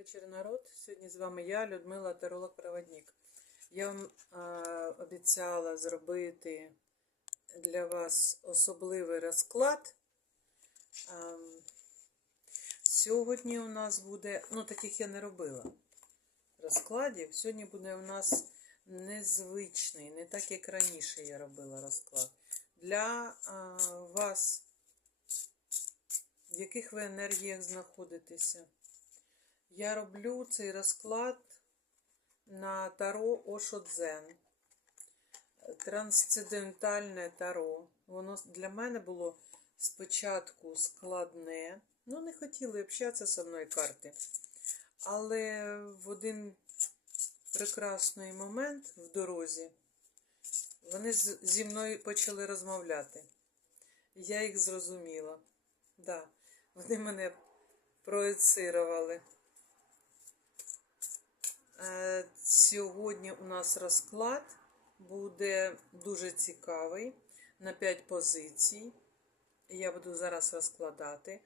вечір, народ. Сьогодні з вами я, Людмила Таролог Проводник. Я вам е, обіцяла зробити для вас особливий розклад. Ем, сьогодні у нас буде, ну таких я не робила розкладів. Сьогодні буде у нас незвичний, не так як раніше я робила розклад. Для е, вас, в яких ви енергіях знаходитеся. Я роблю цей розклад на таро Ошодзен. Трансцендентальне таро. Воно для мене було спочатку складне. Ну, не хотіли общатися зі мною карти. Але в один прекрасний момент в дорозі вони зі мною почали розмовляти. Я їх зрозуміла. Да, вони мене проецирували. Е, Сьогодні у нас розклад буде дуже цікавий на 5 позицій. Я буду зараз розкладати.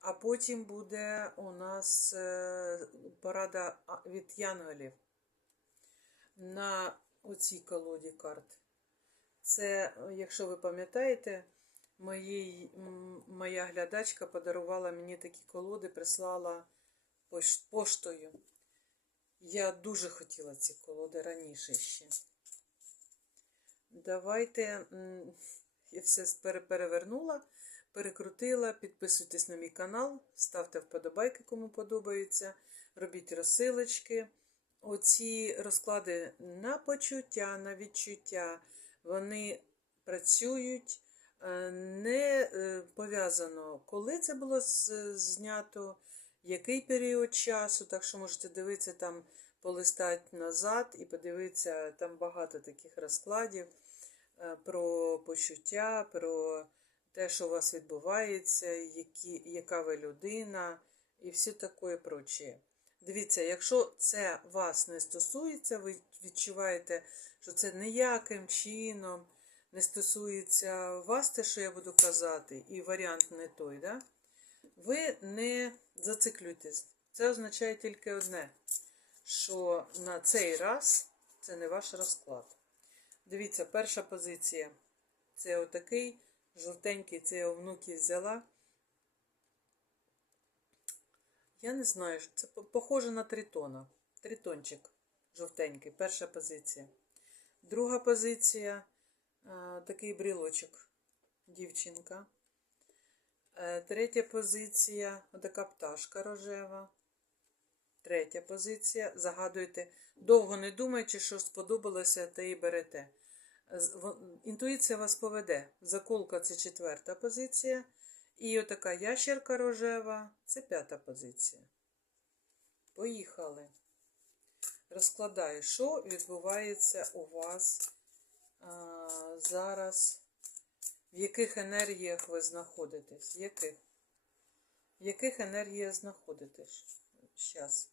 А потім буде у нас е, порада від янголів на оцій колоді карт. Це, якщо ви пам'ятаєте, моя глядачка подарувала мені такі колоди, прислала поштою. Я дуже хотіла ці колоди раніше ще. Давайте я все пере- перевернула, перекрутила. Підписуйтесь на мій канал, ставте вподобайки, кому подобається. Робіть розсилочки. Оці розклади на почуття, на відчуття, вони працюють е, не е, пов'язано, коли це було знято, який період часу, так що можете дивитися там, полистати назад і подивитися, там багато таких розкладів е, про почуття, про те, що у вас відбувається, які, яка ви людина і все таке прочее. Дивіться, якщо це вас не стосується, ви відчуваєте, що це ніяким чином не стосується вас, те, що я буду казати, і варіант не той, да? Ви не зациклюйтесь. Це означає тільки одне, що на цей раз це не ваш розклад. Дивіться, перша позиція. Це отакий жовтенький, це я у внуків взяла. Я не знаю, це похоже на тритона. Тритончик жовтенький, перша позиція. Друга позиція такий брілочок, дівчинка. Е, Третя позиція така пташка рожева. Третя позиція. Загадуйте, довго не думаючи, що сподобалося, те і берете. Інтуїція вас поведе. Заколка це четверта позиція. І отака ящерка рожева це п'ята позиція. Поїхали. Розкладаю, що відбувається у вас а, зараз, в яких енергіях ви знаходитесь? В яких? В яких енергіях знаходитесь? Зараз.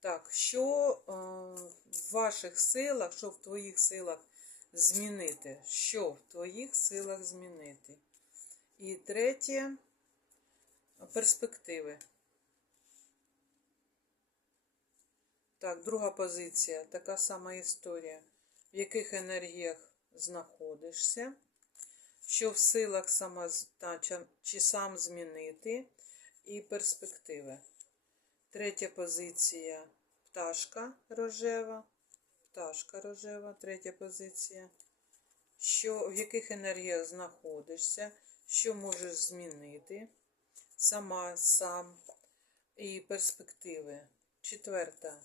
Так, що е, в ваших силах, що в твоїх силах змінити? Що в твоїх силах змінити? І третє перспективи. Так, друга позиція. Така сама історія. В яких енергіях знаходишся? Що в силах сама та, чи, чи сам змінити? І перспективи. Третя позиція пташка рожева. Пташка рожева, третя позиція. Що, в яких енергіях знаходишся? Що можеш змінити? Сама, сам. І перспективи. Четверта.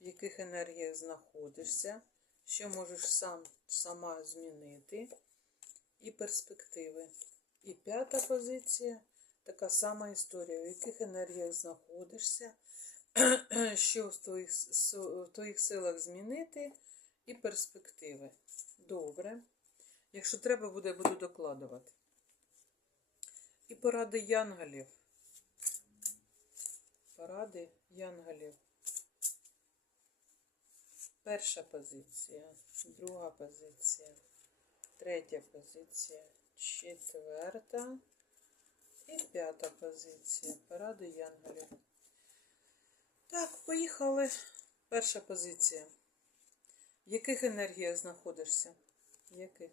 В яких енергіях знаходишся? Що можеш сам, сама змінити? І перспективи. І п'ята позиція. Така сама історія. В яких енергіях знаходишся? Що в твоїх, в твоїх силах змінити? І перспективи. Добре. Якщо треба буде, буду докладувати. І поради янголів. Поради янголів. Перша позиція, друга позиція, третя позиція, четверта і п'ята позиція. Поради янголів. Так, поїхали. Перша позиція. В яких енергіях знаходишся? В яких?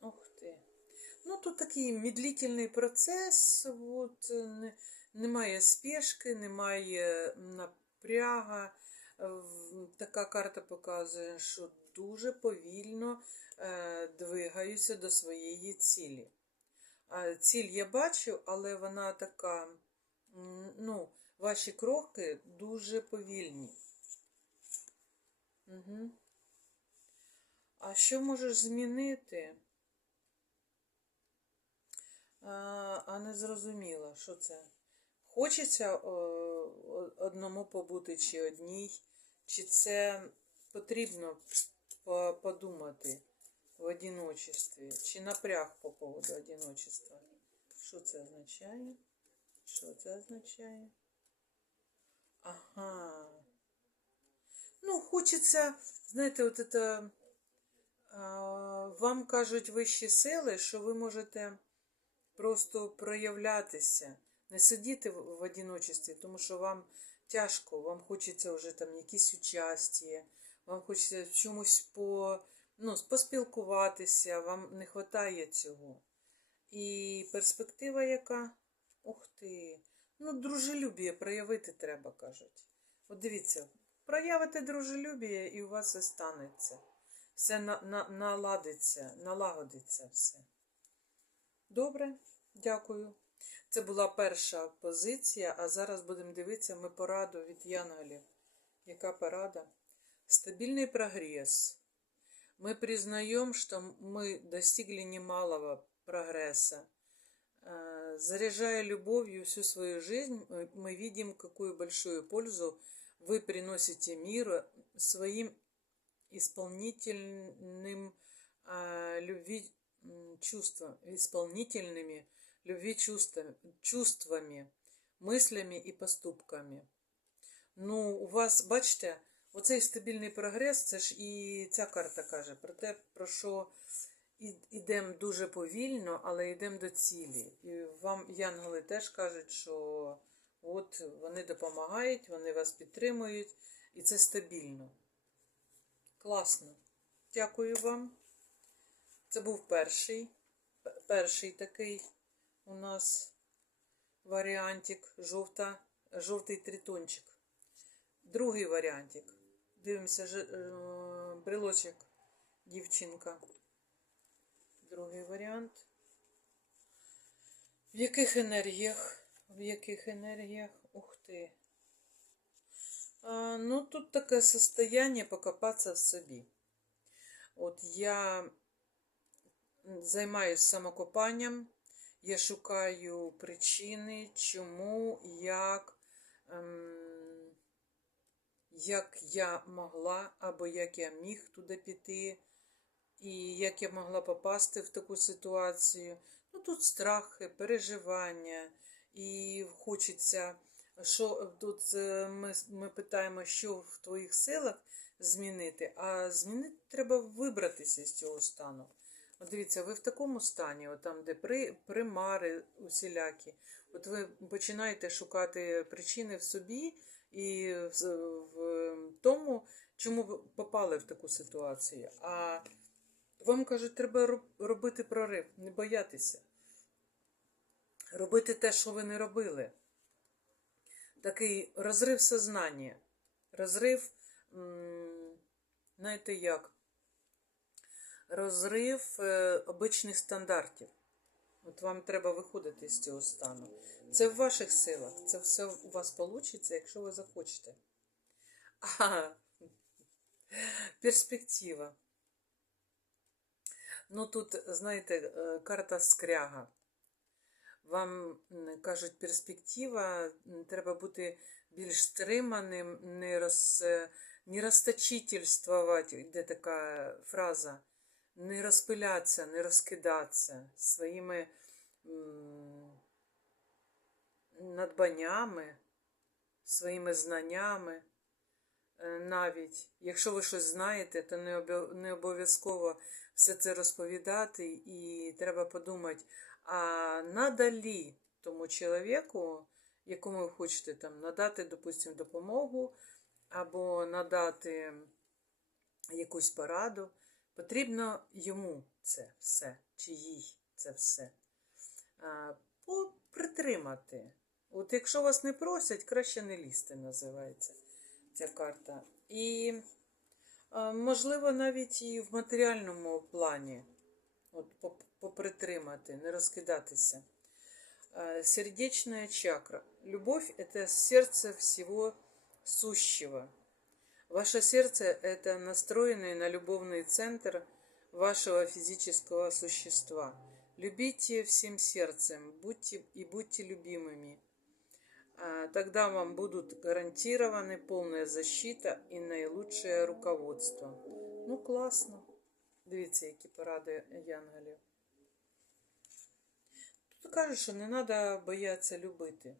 Ух ти. Ну, тут такий медлительний процес, от, не, немає спешки, немає напряга. Така карта показує, що дуже повільно е, двигаються до своєї цілі. Ціль я бачу, але вона така, ну, ваші кроки дуже повільні. Угу. А що можеш змінити? А, не зрозуміла, що це? Хочеться одному побути чи одній, чи це потрібно по- подумати в одиночестві, чи напряг по поводу одиночества? Що це означає? Що це означає? Ага. Ну, хочеться, знаєте, от это, вам кажуть вищі сили, що ви можете просто проявлятися, не сидіти в одиночестві, тому що вам тяжко, вам хочеться вже там якісь участі, вам хочеться чомусь по, ну, поспілкуватися, вам не вистачає цього. І перспектива яка? Ух ти. Ну, дружелюбіє проявити треба, кажуть. От дивіться, проявите дружелюбіє і у вас все станеться. Все на, на, наладиться, налагодиться все. Добре, дякую. Це була перша позиція, а зараз будемо дивитися ми пораду від Янголів. Яка порада? Стабильный прогресс. Мы признаем, что мы достигли немалого прогресса. Э, Заряжая любовью всю свою жизнь, мы- мы видим, какую большую пользу вы приносите миру своим исполнительным а, любви м, чувством, исполнительными любви чувствами, чувствами, мыслями і поступками. Ну, у вас, бачите, оцей стабільний прогрес, це ж і ця карта каже про те, про що йдемо дуже повільно, але йдемо до цілі. І вам янголи теж кажуть, що от вони допомагають, вони вас підтримують, і це стабільно. Класно. Дякую вам. Це був перший, перший такий у нас варіантик, жовта, жовтий тритончик. Другий варіантик. Дивимося, е, брелочок, дівчинка. Другий варіант. В яких енергіях? В яких енергіях? Ух ти. А, ну, тут таке состояние покопатися в собі. От я займаюся самокопанням, я шукаю причини, чому, як, ем, як я могла або як я міг туди піти, і як я могла попасти в таку ситуацію. Ну, тут страхи, переживання, і хочеться, що тут е, ми, ми питаємо, що в твоїх силах змінити, а змінити треба вибратися з цього стану. От дивіться, ви в такому стані, от там, де при, примари усілякі, от ви починаєте шукати причини в собі і в, тому, чому ви попали в таку ситуацію. А вам кажуть, треба робити прорив, не боятися. Робити те, що ви не робили. Такий розрив сознання. Розрив, знаєте як? Розрив е, обичних стандартів. От вам треба виходити з цього стану. Це в ваших силах. Це все у вас вийде, якщо ви захочете. Ага. Перспектива. Ну тут, знаєте, е, карта скряга. Вам кажуть, перспектива, треба бути більш стриманим, не, роз, е, не розточительствувати, йде така фраза, не розпилятися, не розкидатися своїми надбаннями, своїми знаннями. Е, Навіть якщо ви щось знаєте, то не обов'язково все це розповідати, і треба подумати, а надо ли тому чоловіку, якому ви хочете там надати, допустимо, допомогу або надати якусь пораду, потрібно йому це все, чи їй це все попритримати. От якщо вас не просять, краще не лізти, називається ця карта. І, можливо, навіть і в матеріальному плані от, попритримати, не розкидатися. А, Сердечная чакра. Любовь – это сердце всего сущего. Ваше сердце – это настроенный на любовный центр вашего физического существа. Любите всем сердцем, будьте и будьте любимыми. А, Тогда вам будут гарантированы полная защита и наилучшее руководство. Ну, класно. Дивіться, які поради янголів. Тут кажуть, що не треба боятися любити.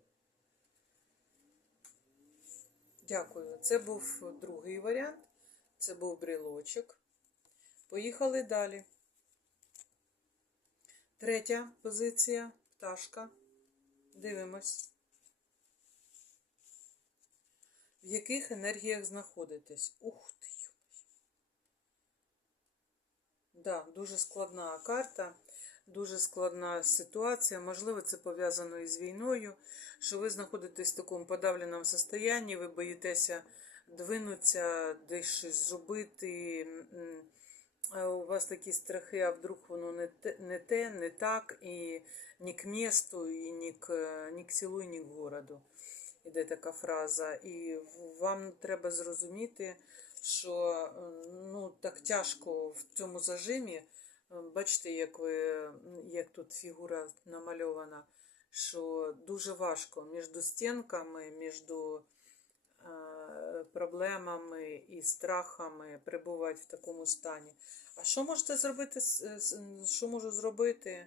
Дякую. Це був другий варіант. Це був брілочок. Поїхали далі. Третя позиція пташка. Дивимось. В яких енергіях знаходитесь? Ух ти! Да, дуже складна карта, дуже складна ситуація. Можливо, це пов'язано із війною, що ви знаходитесь в такому подавленому состоянні, ви боїтеся двинутися, десь щось зробити. У вас такі страхи, а вдруг воно не те, не, те, не так, і ні к місту, і ні к, ні к селу, і ні к городу. Іде така фраза. І вам треба зрозуміти, що ну, так тяжко в цьому зажимі. Бачите, як, ви, як тут фігура намальована, що дуже важко між стінками, між е, проблемами і страхами перебувати в такому стані. А що можете зробити? Що можу зробити?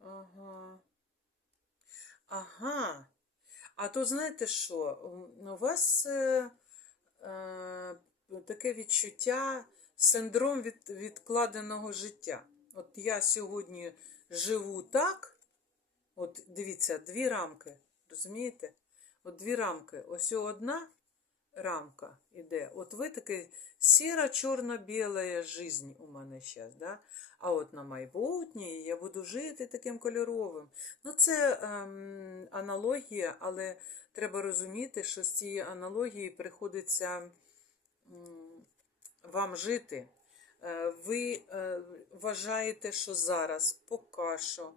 Ага. Ага. А то знаєте що? У вас е, е, таке відчуття, синдром від, відкладеного життя. От я сьогодні живу так, от дивіться, дві рамки, розумієте? От дві рамки. Ось одна рамка іде. От ви таке сіра, чорно-біла жизнь у мене зараз, да? А от на майбутнє я буду жити таким кольоровим. Ну, це ем, аналогія, але треба розуміти, що з цієї аналогії приходиться м, вам жити. Е, Ви е, вважаєте, що зараз, поки що,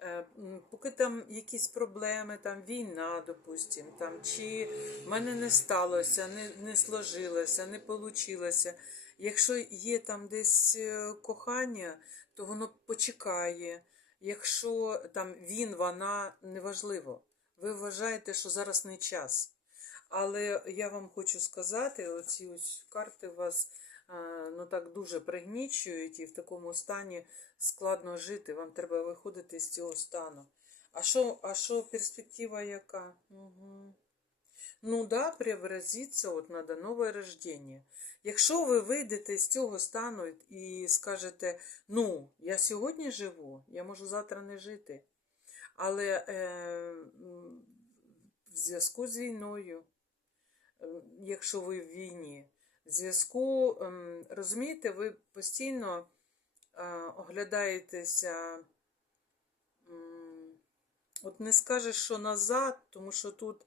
е, поки там якісь проблеми, там війна, допустим, там, чи в мене не сталося, не, не сложилося, не получилося. Якщо є там десь кохання, то воно почекає. Якщо там він, вона, неважливо. Ви вважаєте, що зараз не час. Але я вам хочу сказати, оці ось карти вас е, ну так дуже пригнічують і в такому стані складно жити. Вам треба виходити з цього стану. А що, а що перспектива яка? Угу. Ну да, преобразиться, от надо нове рождення. Якщо ви вийдете з цього стану і скажете, ну, я сьогодні живу, я можу завтра не жити. Але е, в зв'язку з війною, е, якщо ви в війні, зв'язку, ем, розумієте, ви постійно е, оглядаєтеся, от не скажеш, що назад, тому що тут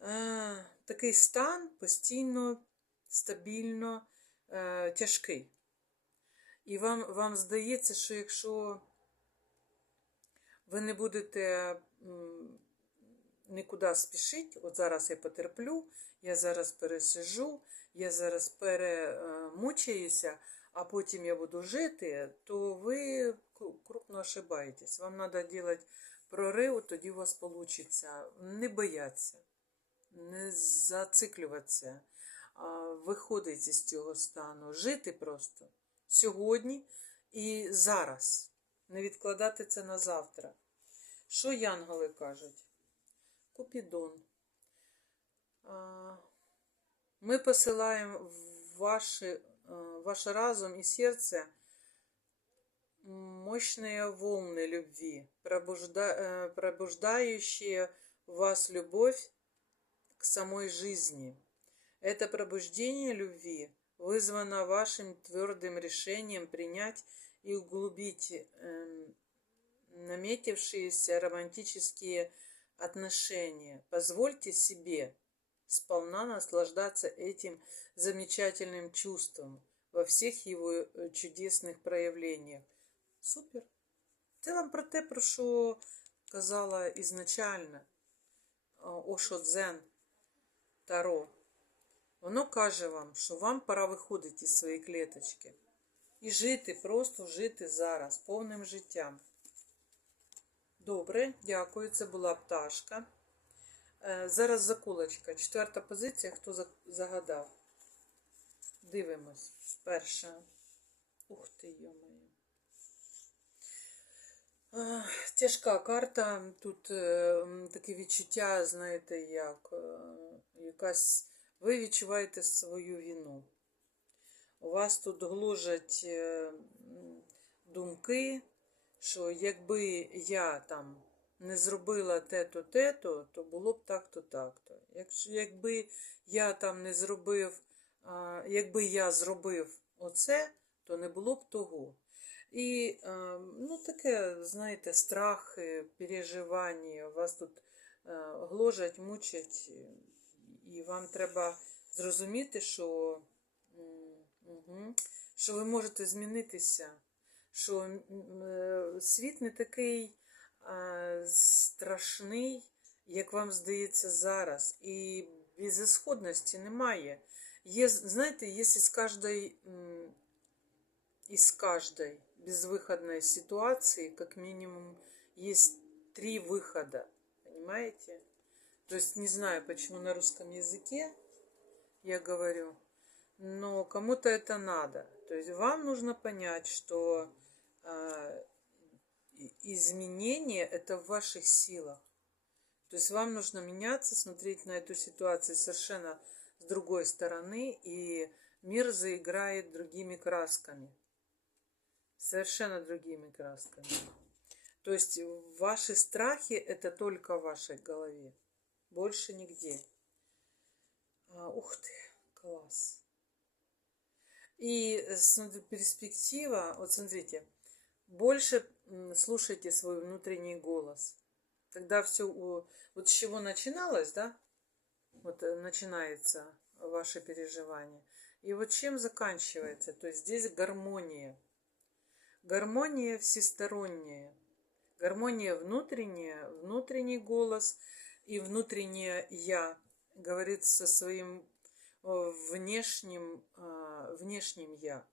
е, такий стан постійно, стабільно е, тяжкий. І вам, вам здається, що якщо ви не будете нікуди спішити, от зараз я потерплю, я зараз пересижу, я зараз перемучаюся, а потім я буду жити, то ви крупно ошибаєтесь. Вам треба робити прорив, тоді у вас вийде. Не бояться, не зациклюватися, виходити з цього стану, жити просто сьогодні і зараз. Не відкладати це на завтра. Що янголи кажуть? Купідон. Ми посилаємо в ваши, е, ваш разум и сердце мощные волны любви, пробужда, э, пробуждающие вас любовь к самой жизни. Это пробуждение любви вызвано вашим твердым решением принять и углубить эм, наметившиеся романтические отношения. Позвольте себе сполна наслаждаться этим замечательным чувством во всіх його э, чудесних проявленнях. Супер! Це вам про те, про що казала ізначально Ошо Дзен Таро. Воно каже вам, що вам пора виходити із своєї клеточки і жити, просто жити зараз, повним життям. Добре, дякую. Це була пташка. Е, Зараз закулочка. Четверта позиція. Хто загадав? Дивимось. Перша. Ух ти, йомаю. Тяжка карта. Тут е, таке відчуття, знаєте, як е, якась. Ви відчуваєте свою вину. У вас тут гложать думки, що якби я там не зробила те-то, те-то, то було б так-то, так-то. Якби я там не зробив, якби я зробив оце, то не було б того. І ну, таке, знаєте, страхи, переживання, вас тут гложать, мучать, і вам треба зрозуміти, що, мгм, що ви можете змінитися, що е, світ не такий страшний, як вам здається зараз. І безісходності немає. Є, знаєте, якщо з кожної, м, из каждой безвыходной ситуации как минимум есть три выхода. Понимаете? То есть не знаю, почему на русском языке я говорю, но кому-то это надо. То есть вам нужно понять, что а, и- изменение это в ваших силах. То есть вам нужно меняться, смотреть на эту ситуацию совершенно с другой стороны, и мир заиграет другими красками. Совершенно другими красками. То есть ваши страхи это только в вашей голове. Больше нигде. А, ух ты, класс. И смотри, перспектива, вот смотрите, больше слушайте свой внутренний голос. Тогда все, вот с чего начиналось, да, вот э, начинается ваше переживание. И вот чем заканчивается, то есть здесь гармония. Гармония всесторонняя. Гармония внутренняя, внутренний голос и внутреннее я говорит со своим э, внешним, а, внешним я.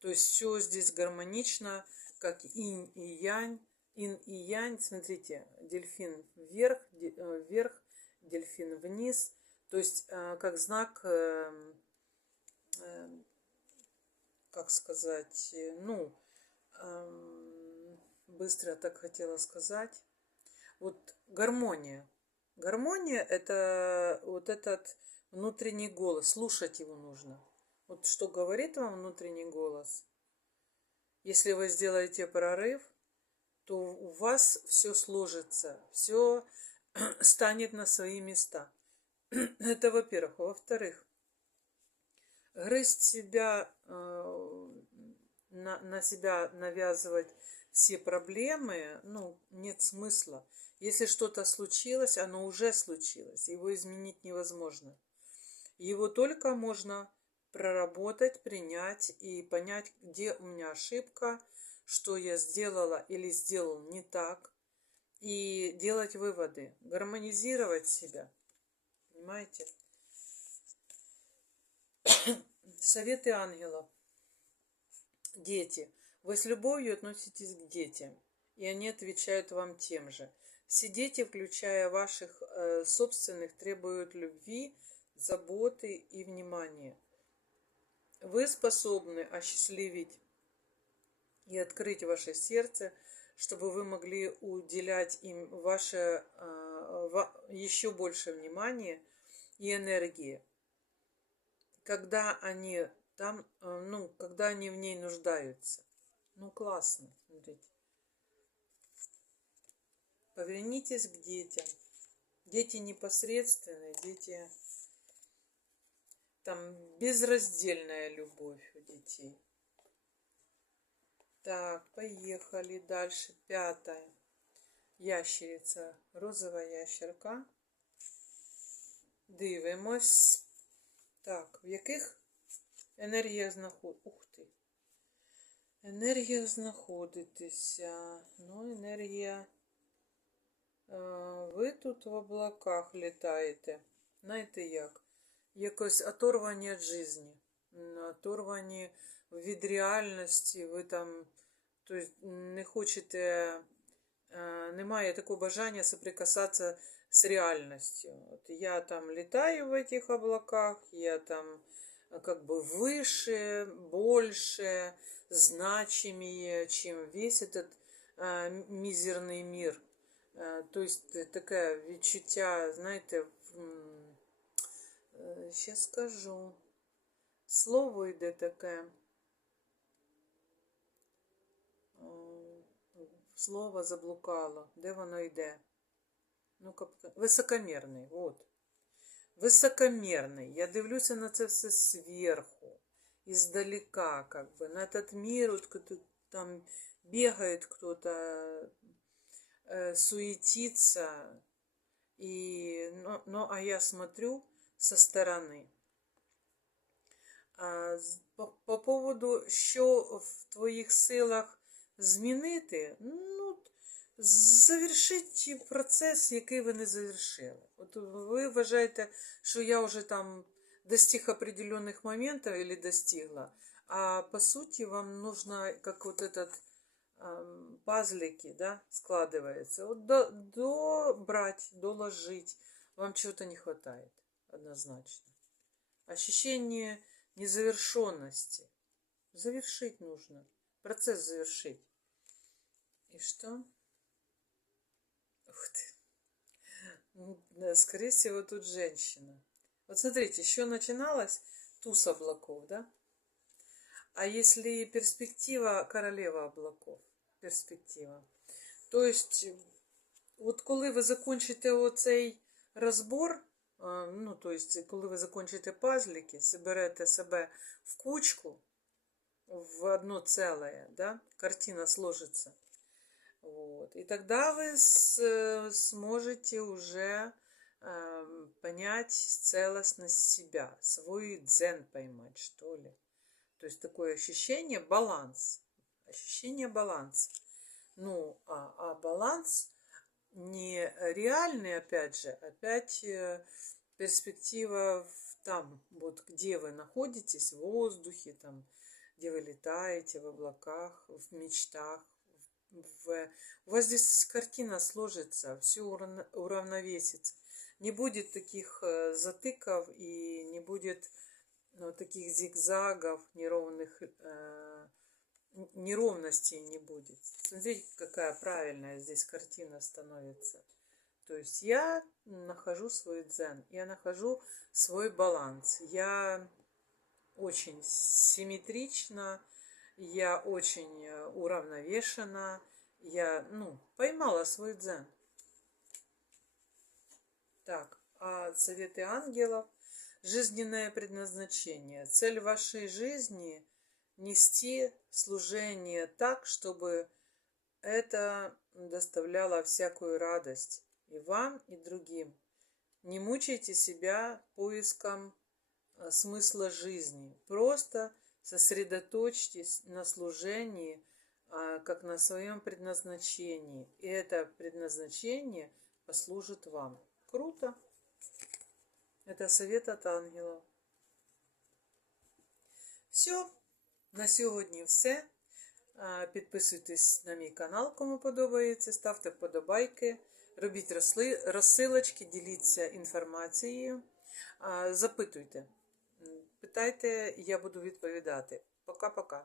То есть все здесь гармонично, как инь и янь. Ин и янь, смотрите, дельфин вверх, э, вверх, дельфин вниз. То есть э, как знак, э, как сказать, ну, эм, быстро так хотела сказать. Вот гармония. Гармония это вот этот внутренний голос. Слушать его нужно. Вот что говорит вам внутренний голос. Если вы сделаете прорыв, то у вас все сложится, все станет на свои места. Это во-первых. Во-вторых, грызть себя, э, на, на себя навязывать все проблемы, ну, нет смысла. Если что-то случилось, оно уже случилось, его изменить невозможно. Его только можно проработать, принять и понять, где у меня ошибка, что я сделала или сделал не так, и делать выводы, гармонизировать себя. Понимаете? Советы ангелов. Дети. Вы с любовью относитесь к детям, и они отвечают вам тем же. Все дети, включая ваших э, собственных, требуют любви, заботы и внимания. Вы способны осчастливить и открыть ваше сердце, чтобы вы могли уделять им ваше ва- еще больше внимания и энергии, когда они там, э, ну, когда они в ней нуждаются. Ну, классно, смотрите. Повернитесь к детям. Дети непосредственные, дети... Там безраздельная любовь у детей. Так, поехали дальше. Пятое. Ящериця, розова ящерка. Дивимось. Так, в яких енергіях знаход... Ух ти. Енергія знаходитеся. Ну, енергія. Е, Ви тут в облаках літаєте. Знаєте як? Якось оторвані від житті. М, Оторвані від реальності. Ви там тобто, не хочете, е, немає такого бажання соприкасатися з реальністю. От я там літаю в этих облаках, я там э, как бы выше, больше, значимее, чем весь этот э, мізерний мір. Е, Тобто таке відчуття, знаєте, м, е, ще скажу. Слово йде таке. М, Слово заблукало. Де воно йде? Ну-ка, високомірний, от. Високомірний. Я дивлюся на це все зверху, издалека, как бы, на этот мир, вот кто там бегает кто-то, э, суетится, и, ну, ну, а я смотрю со стороны. А, з- по, по поводу, що в твоїх силах змінити, ну, завершить процес, який ви не завершили. От ви вважаєте, що я вже там достиг определенных моментов или достигла, а по сути вам нужно, как вот этот эм, пазлики, да, складывается, вот до, добрать, доложить, вам чего-то не хватает, Однозначно. Ощущение незавершенности. Завершить нужно. Процесс завершить. И что? Ух ты. Ну, да, Скорее всего, тут женщина. Вот смотрите, еще начиналось туз облаков, да? А если перспектива королева облаков, перспектива. То есть, от коли ви закінчите оцей розбор, а, ну, то есть, коли ви закінчите пазлики, соберете себе в кучку, в одно целое, да, картина сложится. Вот. И тогда вы с- сможете уже эм, понять целостность себя, свой дзен поймать, что ли. То есть такое ощущение баланс. Ощущение баланса. Ну, а, а баланс не реальный, опять же, опять э, перспектива в там, вот где вы находитесь, в воздухе, там, где вы летаете, в облаках, в мечтах, в, у вас здесь картина сложится, все уравновесится. Не будет таких э, затыков и не будет ну, таких зигзагов, неровных, э, неровностей не будет. Смотрите, какая правильная здесь картина становится. То есть я нахожу свой дзен, я нахожу свой баланс. Я очень симметрична, я очень э, уравновешена, я, ну, поймала свой дзен. Так, а советы ангелов, жизненное предназначение. Цель вашей жизни – нести служение так, чтобы это доставляло всякую радость и вам, и другим. Не мучайте себя поиском э, смысла жизни. Просто сосредоточьтесь на служении, а, как на своем предназначении. И это предназначение послужит вам. Круто. Это совет от ангелов. Все. На сьогодні все. Підписуйтесь на мій канал, кому подобається. Ставте вподобайки. Робіть розсилочки, діліться інформацією. Запитуйте. Питайте, я буду відповідати. Пока-пока.